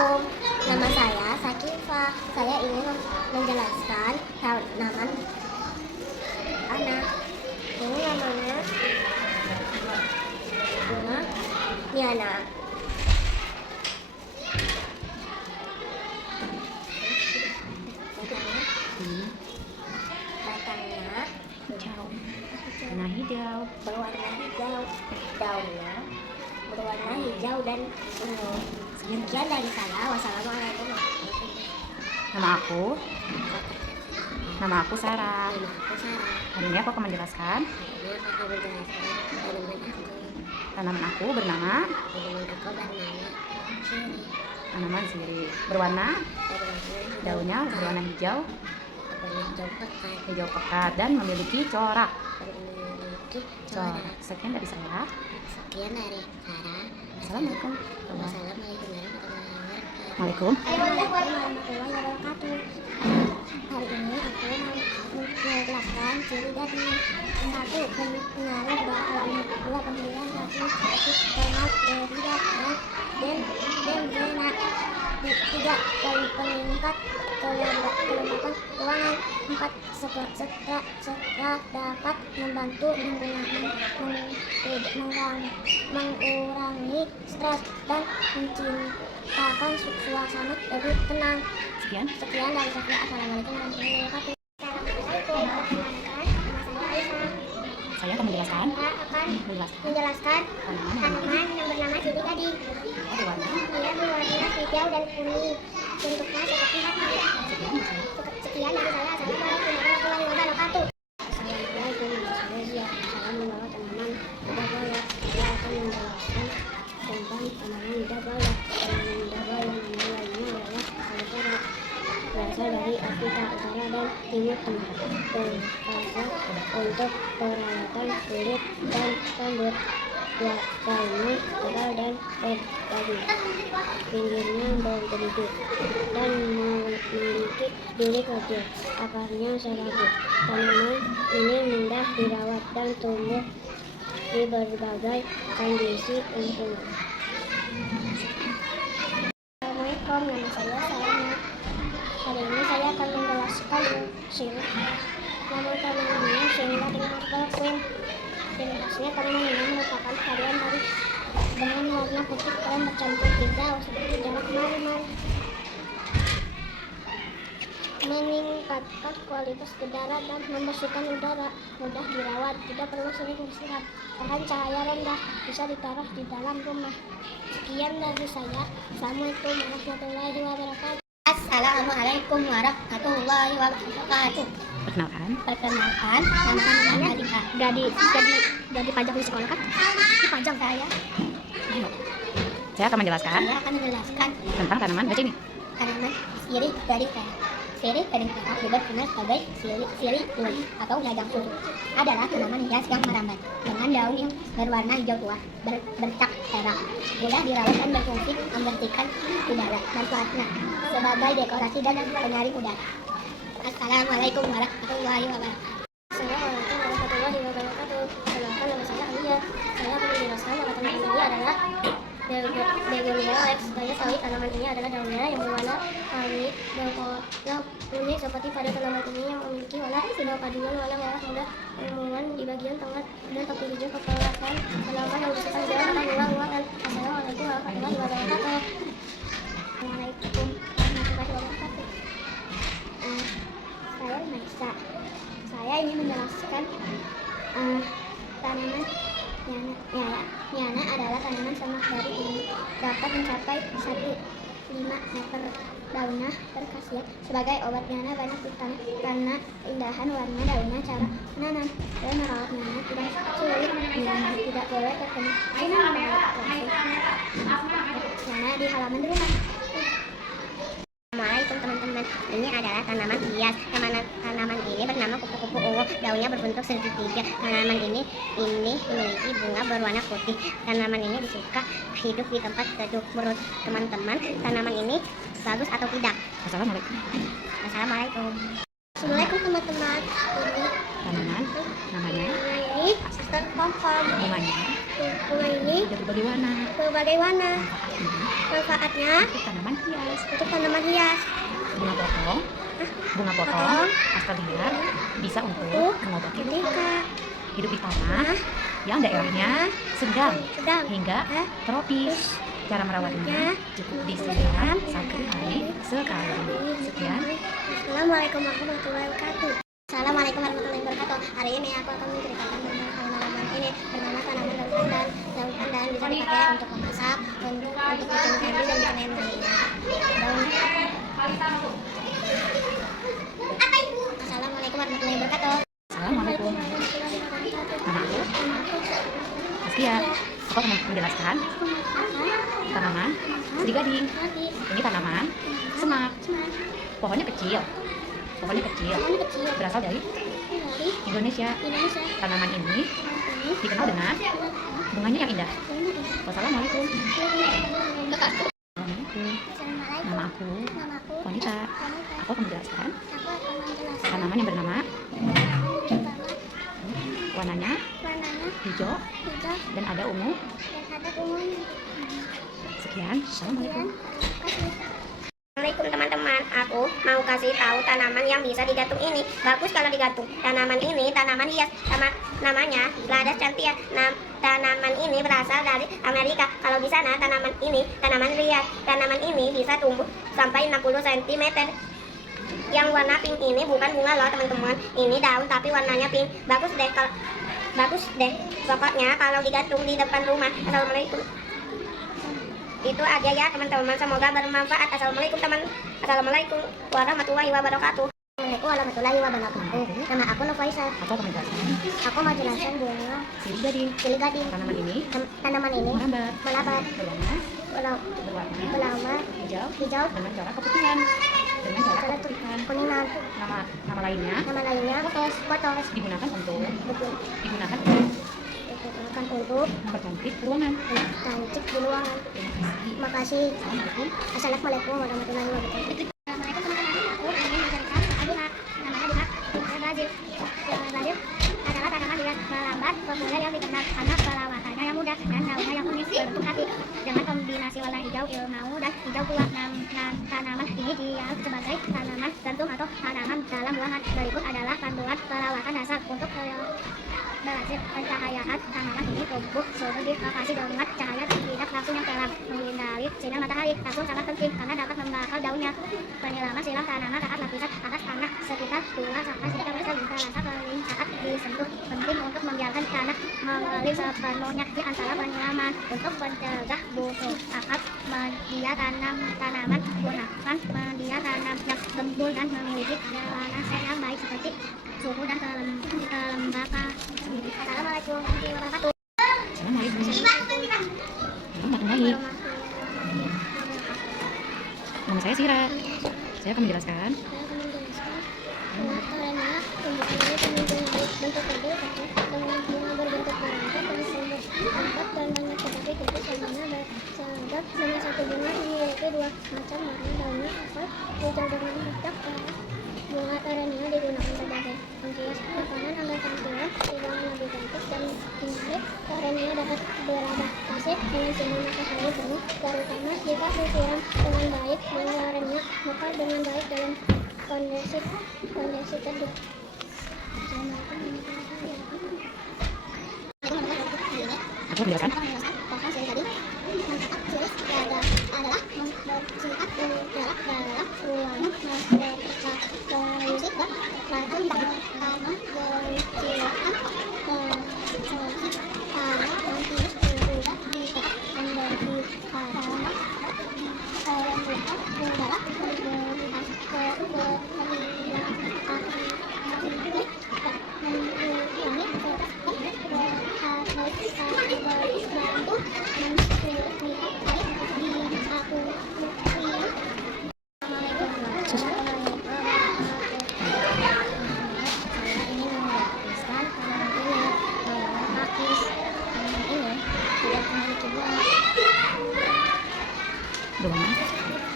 Assalamualaikum, nama saya Sakifa. Saya ingin menjelaskan tanaman anak. Ini namanya bunga Niana. Batangnya Hijau. Warna hijau. berwarna hijau, daunnya berwarna hijau dan ungu. Sekian dari saya. Wassalamualaikum warahmatullahi wabarakatuh. Nama aku Sarah. Nama aku Sarah. Hari ini aku akan menjelaskan Ini aku menjelaskan tanaman aku bernama sirih. tanaman sirih. Berwarna daunnya berwarna hijau pekat dan memiliki corak. Sekian dari saya. Sekian dari Sarah. Assalamualaikum. Wassalamualaikum warahmatullahi wabarakatuh. Waalaikumsalam. Assalamualaikum warahmatullahi wabarakatuh. Hari ini aku menjelaskan ciri dari satu pengaruh doa, dua pemilihan kasih, tomat, tidak dan zena, tiga peningkat kelembapan ruangan, empat setelah dapat membantu mengurangi stres dan menciptakan suasana lebih tenang. Sekian dari saya. Assalamualaikum warahmatullahi wabarakatuh. Assalamualaikum. Saya akan menjelaskan tanaman yang bernama ciri gading. Dia berwarna hijau dan kuning. Bentuknya seperti hati. Sekian dari saya. Assalamualaikum warahmatullahi wabarakatuh. Assalamualaikum warahmatullahi wabarakatuh. Salam membawa tanaman lidah buaya. Saya akan menjelaskan tentang tanaman lidah buaya. Tanaman lidah buaya namanya adalah Alifera. Berasal dari Afrika Utara dan Timur Tengah. Berasal untuk perawatan kulit dan rambut. Daunnya tebal dan berdaging. Pinggirnya bergerigi dan memiliki duri kecil. Akarnya serabut. Tanaman ini mudah dirawat dan tumbuh di berbagai kondisi lingkungan. Assalamualaikum, nama saya Salma. Hari ini saya akan menjelaskan sirih. Nama tanamannya Singa dengan Marble Queen. Ciri khasnya tanaman ini merupakan varian dari dengan warna putih krem bercampur hijau seperti jarak mar-mar. Meningkatkan kualitas udara dan membersihkan udara. Mudah dirawat, tidak perlu sering disiram. Tahan cahaya rendah, bisa ditaruh di dalam rumah. Sekian dari saya. Assalamualaikum warahmatullahi wabarakatuh. Assalamualaikum warahmatullahi wabarakatuh. Perkenalkan, Nama saya Adika. Gadi pajak di sekolah kan? Ini panjang saya. Saya akan menjelaskan Saya akan menjelaskan tentang tanaman baca ini. tanaman sirih gading perak. Sirih gading perak juga dikenal sebagai sirih uling atau gagang susu. Adalah tanaman hias yang merambat dengan daun yang berwarna hijau tua, bercak perak. Mudah dirawat dan berfungsi membersihkan udara. Manfaatnya sebagai dekorasi dan penyaring udara. Assalamualaikum warahmatullahi wabarakatuh. Assalamualaikum warahmatullahi wabarakatuh. Perkenalkan, nama saya Alia. Saya akan menjelaskan bahwa tanaman ini adalah Begonia Lex. Saya tahu tanaman ini adalah daunnya yang berwarna alami kuning seperti pada tanaman ini yang memiliki warna hijau paduan warna merah muda ilmuwan di bagian tengah dan topi hijau kepalakan tanaman yang bersihkan jalan atau ruang-ruangan. Assalamualaikum warahmatullahi wabarakatuh. Assalamualaikum warahmatullahi wabarakatuh. Saya Maisa. Saya ingin menjelaskan tanaman Niana adalah tanaman semak dari ini dapat mencapai 1,5 meter. Daunnya berkhasiat sebagai obat. Niana banyak vitamin karena keindahan warna daunnya. Cara menanam dan merawat Niana tidak sulit. Niana tidak boleh terkena sinar langsung karena di halaman rumah. Assalamualaikum teman-teman. Ini adalah tanaman hias. Tanaman ini bernama kupu-kupu ungu. Daunnya berbentuk segitiga. Tanaman ini memiliki bunga berwarna putih. Tanaman ini disuka hidup di tempat teduh. Menurut teman-teman, tanaman ini bagus atau tidak? Assalamualaikum. Assalamualaikum teman-teman. Ini Tanaman namanya ini Suster Pom-Pom. bunganya Bunga ini ada berbagai warna. berbagai warna. Ini Manfaatnya untuk tanaman hias. untuk tanaman hias. Bunga potong, bunga potong, Potong. astalia bisa untuk Untuk mengobati luka. ketika Hidup di tanah yang daerahnya sedang sedang hingga eh, tropis. Cara merawatnya cukup disiram 1 hari sekali. Sekian. Assalamualaikum warahmatullahi wabarakatuh. Assalamualaikum warahmatullahi wabarakatuh. Hari ini aku akan menceritakan tentang tanaman ini bernama tanaman daun pandan. Daun pandan bisa dipakai untuk memasak, untuk bikin candy dan bikin yang lainnya. Daun. Assalamualaikum warahmatullahi wabarakatuh. Assalamualaikum. Nama aku Askia. Aku akan menjelaskan tanaman Sri Gading. Ini tanaman semak. Pohonnya kecil. Pohonnya kecil. Berasal dari Indonesia. Tanaman ini dikenal dengan bunganya yang indah. Wassalamualaikum. Assalamualaikum. Nama aku Wanita. Aku akan menjelaskan tanaman yang bernama warnanya hijau dan ada ungu. Sekian. Assalamualaikum. Assalamualaikum teman-teman, aku mau kasih tahu tanaman yang bisa digantung ini. Bagus kalau digantung. Tanaman ini tanaman hias, namanya Ladas Cantia. Tanaman ini berasal dari Amerika. Kalau di sana tanaman ini tanaman hias. Tanaman ini bisa tumbuh sampai 60 cm. Yang warna pink ini bukan bunga loh teman-teman. Ini daun tapi warnanya pink. Bagus deh. Pokoknya kalau digantung di depan rumah. Assalamualaikum. Itu aja ya teman-teman, semoga bermanfaat. Assalamualaikum warahmatullahi wabarakatuh. Assalamualaikum warahmatullahi wabarakatuh. Nama aku Novaisal. Aku akan menjelaskan Aku mau jelaskan bunga Sri Gading. Sri Gading. Tanaman ini Tanaman ini merambat melabat berwarna berlama hijau hijau dengan corak keputihan. Dengan corak keputihan. kuningan. Nama lainnya Nama lainnya potos digunakan untuk digunakan untuk mempercantik ruangan. cantik di ruangan. Terima Terima kasih. kasih. Assalamualaikum. Assalamualaikum warahmatullahi wabarakatuh. Assalamualaikum teman-teman. Aku ingin menceritakan tentang bunga. Namanya bunga Brazil. Brazil adalah tanaman hias melambat populer yang dikenal karena perawatannya yang mudah dan daunnya yang unik berbentuk hati. Dengan kombinasi warna hijau ilmu dan hijau tua, tanaman ini dianggap sebagai tanaman gantung atau tanaman dalam ruangan. Berikut adalah panduan perawatan dasar untuk berhasil pencahayaan. Tanaman ini tumbuh subur di lokasi dengan cahaya tidak langsung yang terang, menghindari sinar matahari. Langsung sangat penting karena dapat membakar daunnya. Penyiraman siram tanaman saat lapisan atas tanah sekitar 2-3 meter hingga rasa kering saat disentuh. Penting untuk membiarkan tanah mengalir sepenuhnya di antara penyiraman. Untuk mencegah busuk akar media tanaman gunakan media tanam yang gembul dan memiliki drainase yang baik seperti suhu dan kelembapan. Assalamualaikum warahmatullahi wabarakatuh. Assalamualaikum. Selamat baik. Nama saya Sira. Saya akan menjelaskan Bentuk kecil dengan bunga berbentuk berangkat dan sumber angkat dan banyak tetapi khusus warnanya berseragam dengan satu bunga memiliki 2 macam warna daunnya asal hijau dengan hijau terang. Bunga terenia digunakan sebagai penghias makanan agar tampilan hidangan lebih cantik dan menarik. Terenia dapat beradaptasi dengan sinar matahari penuh, terutama jika disiram dengan baik. Bunga terenia mekar dengan baik dalam kondisi teduh. aku menjelaskan Pohon siri gading manfaat siris adalah bersifat jarak dalam ruangan bermusik dan racun tanam bersilakan solusi tanah dan virus juga bisa memberi tanaman udara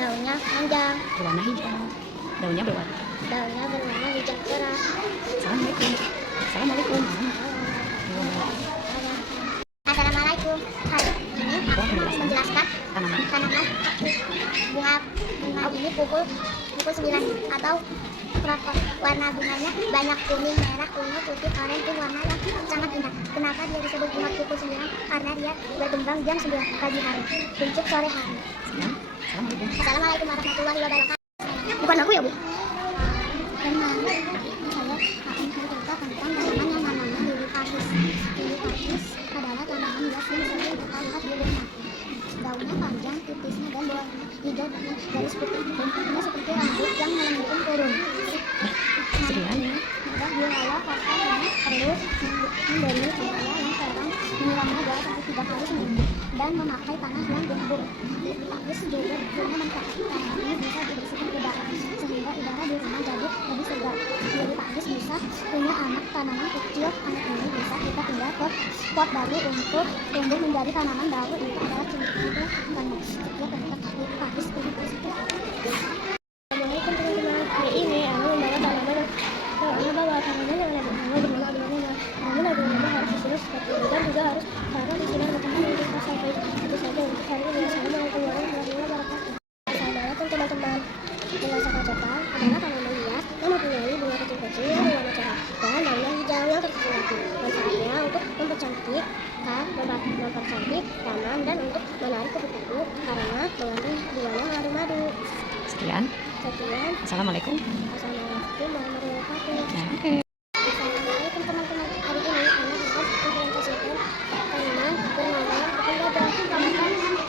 daunnya panjang, berwarna hijau. Daunnya berwarna. daunnya berwarna hijau cerah. Assalamualaikum. Assalamualaikum. Assalamualaikum bergerak. Bunga ini pukul 9 atau warna bunganya banyak kuning, merah, ungu, putih, oranye, pink, warna yang sangat indah. Kenapa dia disebut bunga pukul 9? Karena dia berkembang jam 9 pagi hari, puncak sore hari. Assalamualaikum warahmatullahi wabarakatuh. Bukan aku ya, Bu? Kemarin saya akan cerita tentang tanaman yang namanya lili pakis. Lili pakis adalah tanaman hias yang sering kita lihat di rumah. Daunnya panjang, tipisnya dan berwarna hijau dengan garis putih. Bentuknya seperti rambut yang melengkung turun. Namanya mudah diolah karena perlu memberi cahaya yang terang, menyiramnya 2-3 kali seminggu, dan memakai tanah yang gembur. Lili pakis juga punya manfaat. Tanaman bisa dibersihkan udara sehingga udara di rumah jadi lebih segar. Lili pakis bisa punya anak tanaman kecil. Anak ini bisa kita pindah ke pot baru untuk tumbuh menjadi tanaman baru. Itu adalah ciri-ciri tanaman. Sekian tentang lili pakis. Assalamualaikum teman-teman. Hari ini aku membawa tanaman yang harus disiram seperti ini, dan juga harus disiram matahari untuk sampai itu saja untuk hari ini. Assalamualaikum warahmatullahi wabarakatuh. Assalamualaikum teman-teman. Bunga saka Jepang adalah tanaman hias yang mempunyai bunga kecil-kecil yang berwarna cerah dan daunnya hijau yang tersusun. Manfaatnya untuk mempercantik taman dan untuk menarik kupu-kupu karena mengandung bunganya madu-madu. Sekian. Assalamualaikum. Assalamualaikum warahmatullahi wabarakatuh. Nah, oke. Assalamualaikum teman-teman. Hari ini anak akan mempresentasikan tanaman bernama keping gajah.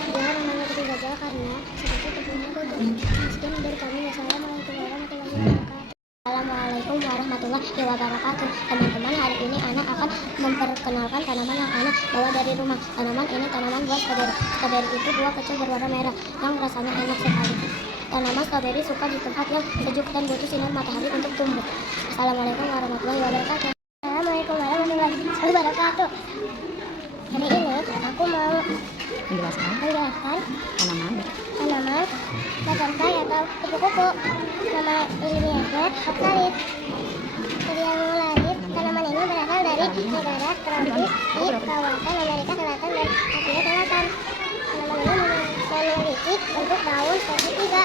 Dia namanya keping gajah karena seperti kepingnya gajah. Sekian dari kami. Wassalamualaikum warahmatullahi wabarakatuh. Assalamualaikum warahmatullahi wabarakatuh. Teman-teman, hari ini anak akan memperkenalkan tanaman yang anak bawa dari rumah. Tanaman ini tanaman buah stroberi. Stroberi itu buah kecil berwarna merah yang rasanya enak sekali. Tanaman stroberi suka di tempat yang sejuk dan butuh sinar matahari untuk tumbuh. Assalamualaikum warahmatullahi wabarakatuh. Assalamualaikum warahmatullahi wabarakatuh. Hari ini aku mau Menjelaskan tanaman tanaman bonsai atau kupu-kupu. Nama ilmiahnya Oxalis triangularis. Tanaman ini berasal dari negara tropis di kawasan Amerika Selatan dan Asia Selatan. Tanaman ini memiliki bentuk daun segitiga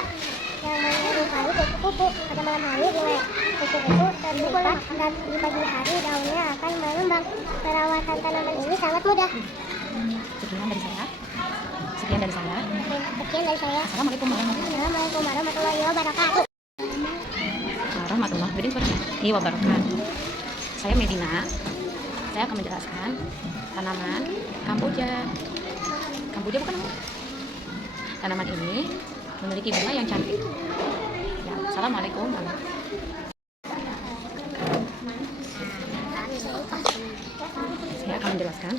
yang menyerupai kupu-kupu. Pada malam hari bunga kupu-kupu terlipat dan di pagi hari daunnya akan mengembang. Perawatan tanaman ini sangat mudah. Sekian dari saya. Assalamualaikum Warahmatullahi wabarakatuh. warahmatullahi wabarakatuh. Saya Medina. Saya akan menjelaskan tanaman kamboja. Kamboja bukan apa? Tanaman ini memiliki bunga yang cantik. Ya, assalamualaikum. Saya akan menjelaskan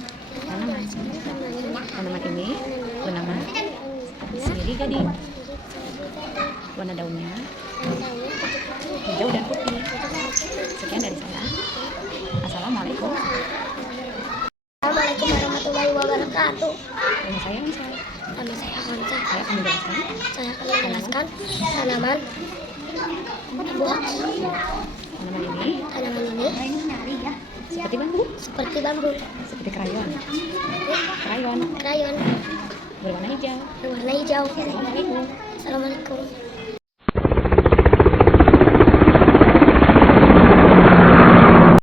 tanaman. Tanaman ini bernama sirih gading. Warna daunnya hijau dan putih. Sekian dari saya. Assalamualaikum. Assalamualaikum warahmatullahi wabarakatuh. Nama saya Nisa. Nama saya Hamza. Saya akan menjelaskan Saya akan menjelaskan tanaman buah. tanaman ini seperti bambu, Seperti bambu, seperti krayon krayon berwarna hijau. berwarna hijau. Assalamualaikum. Assalamualaikum.